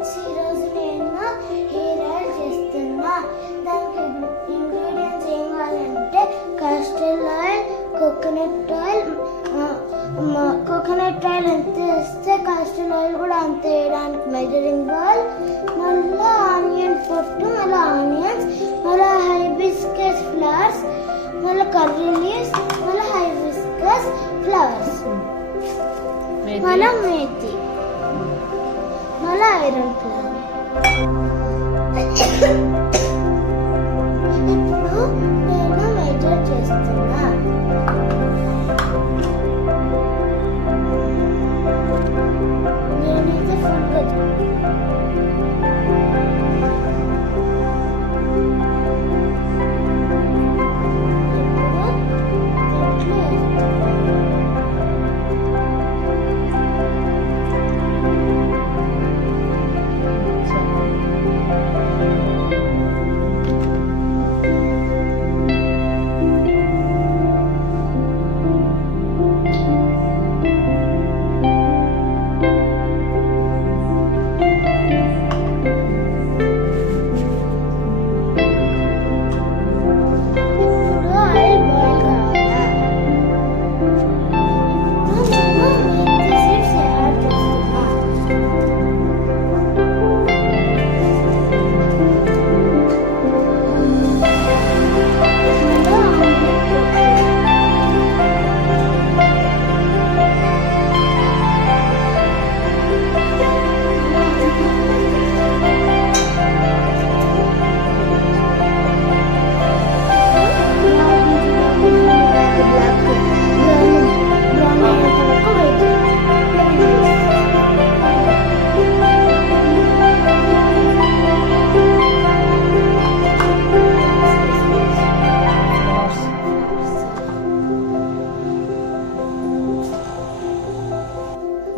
Friends, ఈరోజు నేను hair oil చేస్తున్నా. దానికి ఇంగ్రీడియంట్స్ ఏం కావాలంటే castor oil, coconut oil. Coconut oil ఎంత వేస్తే కాస్టర్ ఆయిల్ కూడా అంత వేయడానికి మెజరింగ్ బౌల్, మళ్ళీ ఆనియన్ పొట్టు, మళ్ళీ ఆనియన్స్, మళ్ళీ హైబిస్కస్ ఫ్లవర్స్, మళ్ళీ కర్రీ లీవ్స్, మళ్ళీ హైబిస్కస్ ఫ్లవర్స్, మళ్ళీ మేతి, మళ్ళీ ఐరన్ ప్లాంట్. ఇప్పుడు నేను మెజర్ చేస్తున్నా. నేనైతే ఫుల్గా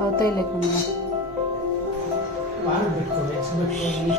అవుతాయి లేకుండా వారు పెట్టుకోండి